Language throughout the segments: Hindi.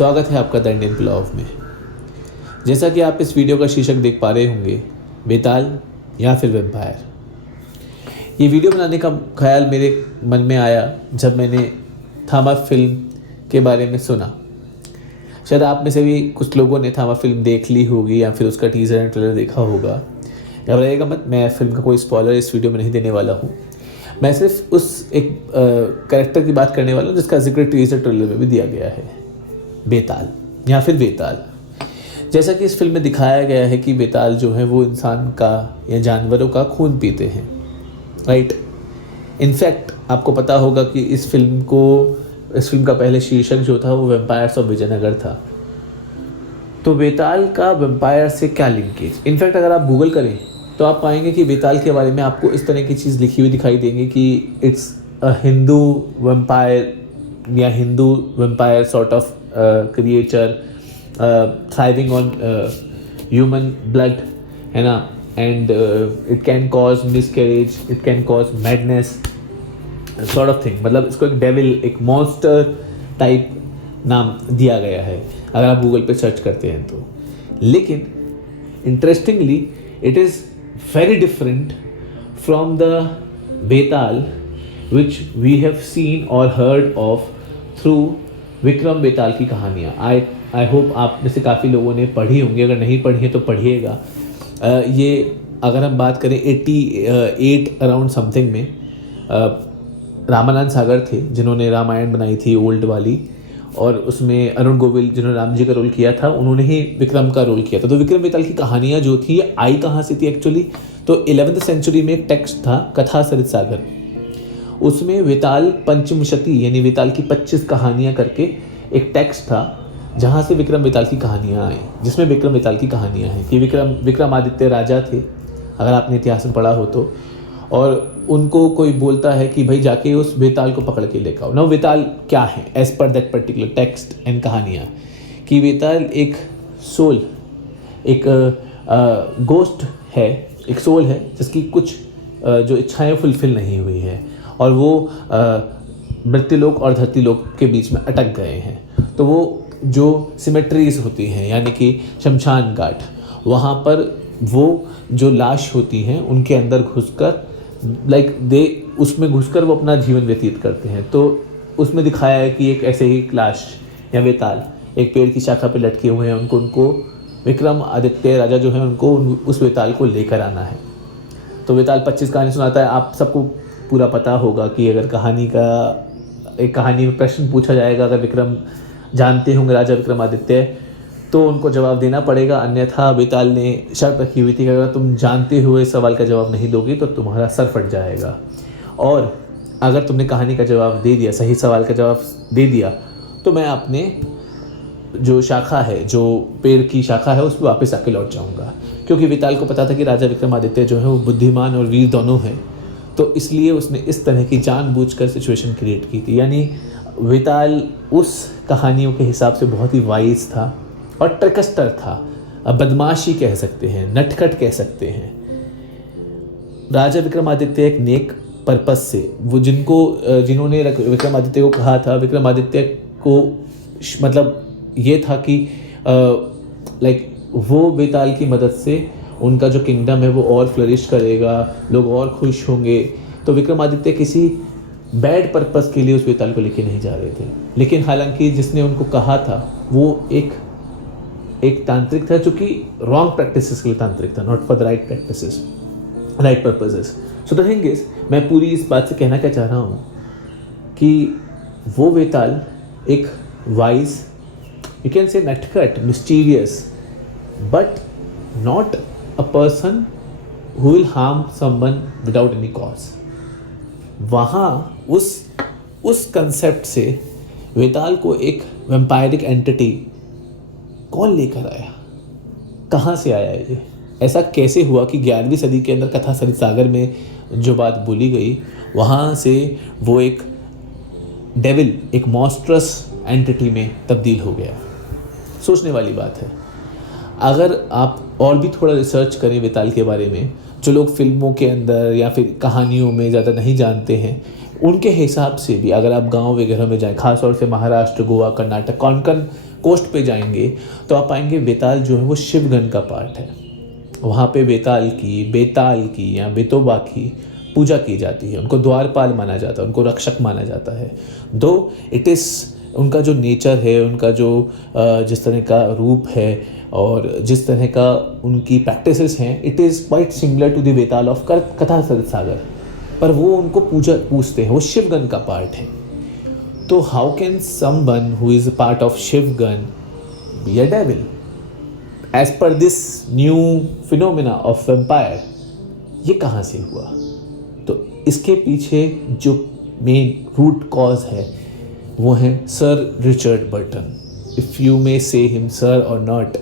स्वागत है आपका द इंडियन पुलाव में। जैसा कि आप इस वीडियो का शीर्षक देख पा रहे होंगे, बेताल या फिर वेम्पायर। ये वीडियो बनाने का ख्याल मेरे मन में आया जब मैंने थामा फिल्म के बारे में सुना। शायद आप में से भी कुछ लोगों ने थामा फिल्म देख ली होगी या फिर उसका टीज़र एंड ट्रेलर देखा होगा। घबराइएगा मत, मैं फिल्म का कोई स्पॉइलर इस वीडियो में नहीं देने वाला हूँ। मैं सिर्फ उस एक कैरेक्टर की बात करने वाला हूँ जिसका जिक्र टीज़र ट्रेलर में भी दिया गया है, बेताल या फिर वेताल। जैसा कि इस फिल्म में दिखाया गया है कि बेताल जो है वो इंसान का या जानवरों का खून पीते हैं, राइट। इनफैक्ट आपको पता होगा कि इस फिल्म का पहले शीर्षक जो था वो वेम्पायर्स ऑफ विजयनगर था। तो बेताल का वेम्पायर से क्या लिंकेज। इनफैक्ट अगर आप गूगल करें तो आप पाएंगे कि बेताल के बारे में आपको इस तरह की चीज़ लिखी हुई दिखाई देंगी कि इट्स अ हिंदू वेम्पायर या Hindu vampire sort of creature thriving on human blood, है ना। And it can cause miscarriage, it can cause madness sort of thing. मतलब इसको एक डेविल, एक मॉन्स्टर टाइप नाम दिया गया है अगर आप गूगल पे सर्च करते हैं तो। लेकिन interestingly it is very different from the Betal which we have seen or heard of through Vikram Betaal की कहानियाँ। आई होप आप में से काफ़ी लोगों ने पढ़ी होंगी, अगर नहीं पढ़ी है तो पढ़िएगा। ये अगर हम बात करें 88 अराउंड समथिंग में रामानंद सागर थे जिन्होंने रामायण बनाई थी ओल्ड वाली, और उसमें अरुण गोविल जिन्होंने राम जी का रोल किया था उन्होंने ही विक्रम का रोल किया था। तो विक्रम बेताल की कहानियाँ जो थी आई कहाँ से थी एक्चुअली, तो 11वीं सेंचुरी में एक टेक्स्ट था कथा सरित सागर, उसमें वेताल पंचमशती यानी वेताल की 25 कहानियाँ करके एक टेक्स्ट था जहाँ से विक्रम बेताल की कहानियाँ आई, जिसमें विक्रम बेताल की कहानियाँ हैं कि विक्रमादित्य राजा थे अगर आपने इतिहास में पढ़ा हो तो, और उनको कोई बोलता है कि भाई जाके उस बेताल को पकड़ के लेकर आओ ना। वेताल क्या है as per that particular text and कहानियाँ, कि वेताल एक सोल, एक गोस्ट है, एक सोल है जिसकी कुछ जो इच्छाएं फुलफिल नहीं हुई हैं और वो मृत्युलोक और धरतीलोक के बीच में अटक गए हैं। तो वो जो सिमेट्रीज होती हैं यानी कि शमशान घाट, वहाँ पर वो जो लाश होती हैं उनके अंदर घुसकर उसमें घुसकर वो अपना जीवन व्यतीत करते हैं। तो उसमें दिखाया है कि एक ऐसे ही लाश या वेताल एक पेड़ की शाखा पे लटके हुए हैं, उनको विक्रम आदित्य राजा जो है उनको उस वेताल को लेकर आना है। तो वेताल 25 कहानी सुनाता है। आप सबको पूरा पता होगा कि अगर कहानी में प्रश्न पूछा जाएगा, अगर विक्रम जानते होंगे राजा विक्रमादित्य, तो उनको जवाब देना पड़ेगा। अन्यथा बेताल ने शर्त रखी हुई थी कि अगर तुम जानते हुए सवाल का जवाब नहीं दोगे तो तुम्हारा सर फट जाएगा, और अगर तुमने कहानी का जवाब दे दिया, सही सवाल का जवाब दे दिया, तो मैं अपने जो शाखा है, जो पेड़ की शाखा है, उस पर वापस आके लौट जाऊंगा। क्योंकि बेताल को पता था कि राजा विक्रमादित्य जो है वो बुद्धिमान और वीर दोनों हैं, तो इसलिए उसने इस तरह की जानबूझकर सिचुएशन क्रिएट की थी। यानी बेताल उस कहानियों के हिसाब से बहुत ही वाइज था और ट्रिकस्टर था, बदमाशी कह सकते हैं, नटखट कह सकते हैं। राजा विक्रमादित्य एक नेक पर्पस से, वो जिन्होंने विक्रमादित्य को कहा था, विक्रमादित्य को मतलब ये था कि वो बेताल की मदद से उनका जो किंगडम है वो और फ्लरिश करेगा, लोग और खुश होंगे। तो विक्रमादित्य किसी बैड पर्पस के लिए उस बेताल को लेके नहीं जा रहे थे। लेकिन हालांकि जिसने उनको कहा था वो एक तांत्रिक था जो कि रॉन्ग प्रैक्टिसेस के लिए तांत्रिक था, not for the right practices, right purposes. So the thing is, मैं पूरी इस बात से कहना क्या चाह रहा हूँ कि वो बेताल एक वाइज, यू कैन से नटखट, mysterious, but not a person who will harm someone without any cause. वहाँ उस कंसेप्ट से वेताल को एक वैम्पायरिक एंटिटी कौन लेकर आया, कहाँ से आया ये, ऐसा कैसे हुआ कि 11वीं सदी के अंदर कथा सरित सागर में जो बात बोली गई वहाँ से वो एक डेविल, एक मॉन्स्ट्रस एंटिटी में तब्दील हो गया। सोचने वाली बात है। अगर आप और भी थोड़ा रिसर्च करें बेताल के बारे में, जो लोग फिल्मों के अंदर या फिर कहानियों में ज़्यादा नहीं जानते हैं, उनके हिसाब से भी अगर आप गांव वगैरह में जाएं, खास तौर से महाराष्ट्र, गोवा, कर्नाटक, कोंकण कोस्ट पे जाएंगे तो आप पाएंगे बेताल जो है वो शिवगन का पार्ट है। वहाँ पे बेताल की या बेतोबा की पूजा की जाती है, उनको द्वारपाल माना जाता है, उनको रक्षक माना जाता है। दो इट इज़ उनका जो नेचर है, उनका जो जिस तरह का रूप है और जिस तरह का उनकी प्रैक्टिसेस हैं, it is quite similar to the Betal of Katha Sarit सागर, पर वो उनको पूजते हैं, वो शिवगन का पार्ट है। तो how can someone who is a part of Shivgan be a devil as per this new phenomena of vampire? ये कहाँ से हुआ? तो इसके पीछे जो मेन रूट कॉज है वो है sir Richard Burton. If you may से हिम सर और नॉट,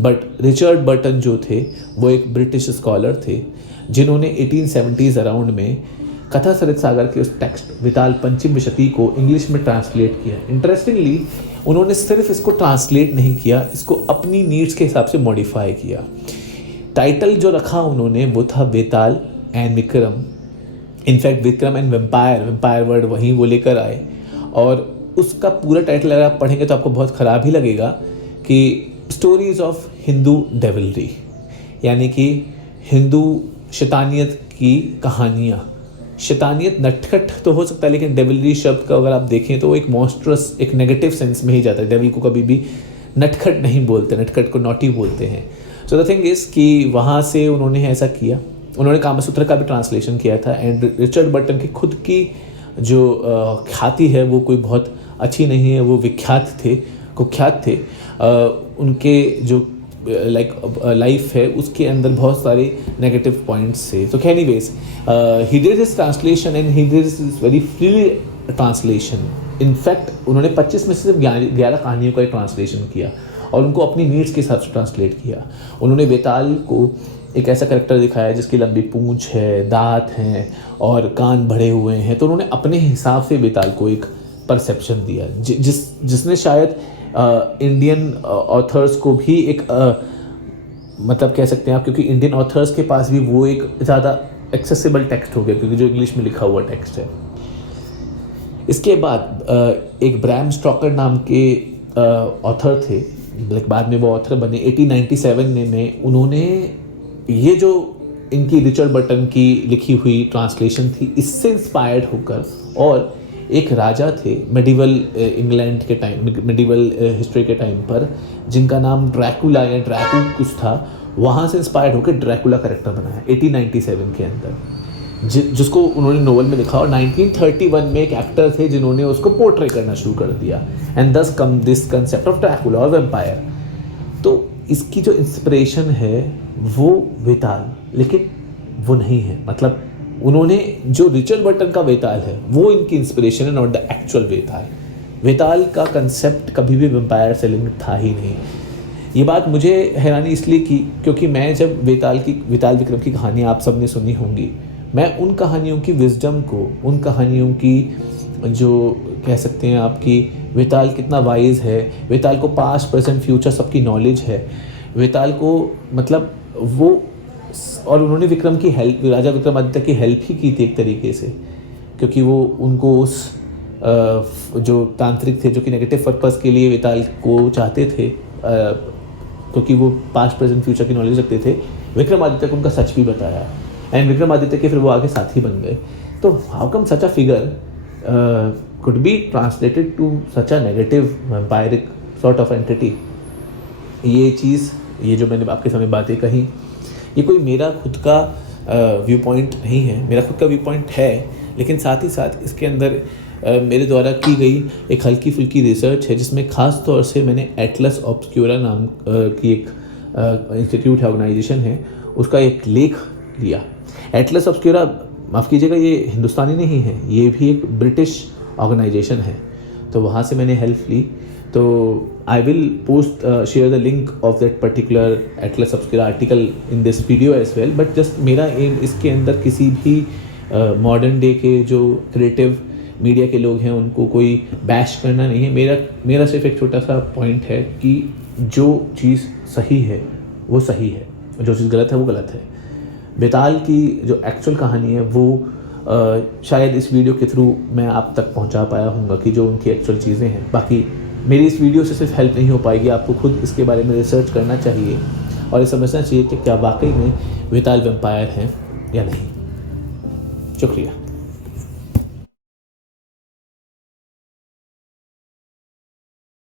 बट रिचर्ड बर्टन जो थे वो एक ब्रिटिश स्कॉलर थे जिन्होंने 1870s अराउंड में कथा सरित सागर के उस टेक्स्ट विताल पंचम विशति को इंग्लिश में ट्रांसलेट किया। इंटरेस्टिंगली उन्होंने सिर्फ इसको ट्रांसलेट नहीं किया, इसको अपनी नीड्स के हिसाब से मॉडिफाई किया। टाइटल जो रखा उन्होंने वो था Betaal and Vikram. In fact Vikram and vampire word वहीं वो लेकर आए, और उसका पूरा टाइटल अगर आप पढ़ेंगे तो आपको बहुत ख़राब ही लगेगा कि स्टोरीज ऑफ हिंदू डेविलरी, यानी कि हिंदू शैतानियत की कहानियाँ। शैतानियत नटखट तो हो सकता है, लेकिन डेविलरी शब्द का अगर आप देखें तो वो एक मॉन्स्ट्रस, एक नेगेटिव सेंस में ही जाता है। डेविल को कभी भी नटखट नहीं बोलते, नटखट को नॉटी बोलते हैं। सो द थिंग इज़ कि वहाँ से उन्होंने ऐसा किया। उन्होंने कामसूत्र का भी ट्रांसलेशन किया था, एंड रिचर्ड बर्टन की खुद की जो ख्याति है वो कोई बहुत अच्छी नहीं है, वो कुख्यात थे। उनके जो लाइफ है उसके अंदर बहुत सारे नेगेटिव पॉइंट्स थे। तो anyways he did his translation and he did his very free translation. In fact उन्होंने 25 में से सिर्फ 11 कहानियों का ट्रांसलेशन किया और उनको अपनी नीड्स के हिसाब से ट्रांसलेट किया। उन्होंने बेताल को एक ऐसा करेक्टर दिखाया जिसकी लंबी पूंछ है, दांत हैं और कान बढ़े हुए हैं। तो उन्होंने अपने हिसाब से बेताल को एक परसेप्शन दिया जिसने शायद इंडियन ऑथर्स को भी एक मतलब कह सकते हैं आप, क्योंकि इंडियन ऑथर्स के पास भी वो एक ज़्यादा एक्सेसिबल टेक्स्ट हो गया, क्योंकि जो इंग्लिश में लिखा हुआ टेक्स्ट है। इसके बाद एक ब्रैम स्टॉकर नाम के ऑथर थे, बाद में वो ऑथर बने 1897 में उन्होंने ये जो इनकी रिचर्ड बर्टन की लिखी हुई ट्रांसलेशन थी इससे इंस्पायर्ड होकर, और एक राजा थे मेडिवल इंग्लैंड के टाइम, मेडिवल हिस्ट्री के टाइम पर, जिनका नाम ड्रैकुला या ड्रैकू कुछ था, वहाँ से इंस्पायर्ड होकर ड्रैकुला कैरेक्टर बनाया 1897 के अंदर, जिसको उन्होंने नोवेल में लिखा। और 1931 में एक एक्टर थे जिन्होंने उसको पोर्ट्रे करना शुरू कर दिया, एंड दस come this concept of Dracula और वेम्पायर। तो इसकी जो इंस्पिरेशन है वो बेताल, लेकिन वो नहीं है। मतलब उन्होंने जो रिचर्ड बर्टन का बेताल है वो इनकी इंस्पिरेशन है, नॉट द एक्चुअल बेताल। बेताल का कंसेप्ट कभी भी वेम्पायर से लिंक था ही नहीं। ये बात मुझे हैरानी इसलिए की क्योंकि मैं जब बेताल विक्रम की कहानी आप सब ने सुनी होंगी, मैं उन कहानियों की विजडम को, उन कहानियों की जो कह सकते हैं आपकी बेताल कितना वाइज है, बेताल को पास्ट प्रेजेंट फ्यूचर सबकी नॉलेज है, बेताल को मतलब वो, और उन्होंने विक्रम की हेल्प, राजा विक्रमादित्य की हेल्प ही की थी एक तरीके से, क्योंकि वो उनको उस जो तांत्रिक थे जो कि नेगेटिव पर्पस के लिए बेताल को चाहते थे, क्योंकि वो पास्ट प्रेजेंट फ्यूचर की नॉलेज रखते थे, विक्रमादित्य को उनका सच भी बताया, एंड विक्रमादित्य के फिर वो आगे साथी बन गए। तो how come such a figure could be translated to such a negative vampiric sort of entity? ये चीज़, ये जो मैंने आपके सामने बातें कही, ये कोई मेरा खुद का व्यू पॉइंट नहीं है, मेरा खुद का व्यू पॉइंट है, लेकिन साथ ही साथ इसके अंदर मेरे द्वारा की गई एक हल्की फुल्की रिसर्च है, जिसमें ख़ास तौर से मैंने एटलस ऑब्सक्यूरा नाम की एक इंस्टीट्यूट है, ऑर्गेनाइजेशन है, उसका एक लेख लिया। एटलस ऑब्सक्यूरा, माफ़ कीजिएगा, ये हिंदुस्तानी नहीं है, ये भी एक ब्रिटिश ऑर्गेनाइजेशन है, तो वहाँ से मैंने हेल्प ली। तो I will post share the link of that particular Atlas Obscura article in this video as well, but just मेरा एम इसके अंदर किसी भी मॉडर्न डे के जो क्रिएटिव मीडिया के लोग हैं उनको कोई बैश करना नहीं है। मेरा सिर्फ एक छोटा सा पॉइंट है कि जो चीज़ सही है वो सही है, जो चीज़ गलत है वो गलत है। बेताल की जो एक्चुअल कहानी है वो शायद इस वीडियो के थ्रू मैं आप तक पहुंचा पाया हूँगा कि जो उनकी एक्चुअल चीज़ें हैं। बाकी मेरी इस वीडियो से सिर्फ हेल्प नहीं हो पाएगी, आपको खुद इसके बारे में रिसर्च करना चाहिए और ये समझना चाहिए कि क्या वाकई में वेताल वेम्पायर हैं या नहीं। शुक्रिया।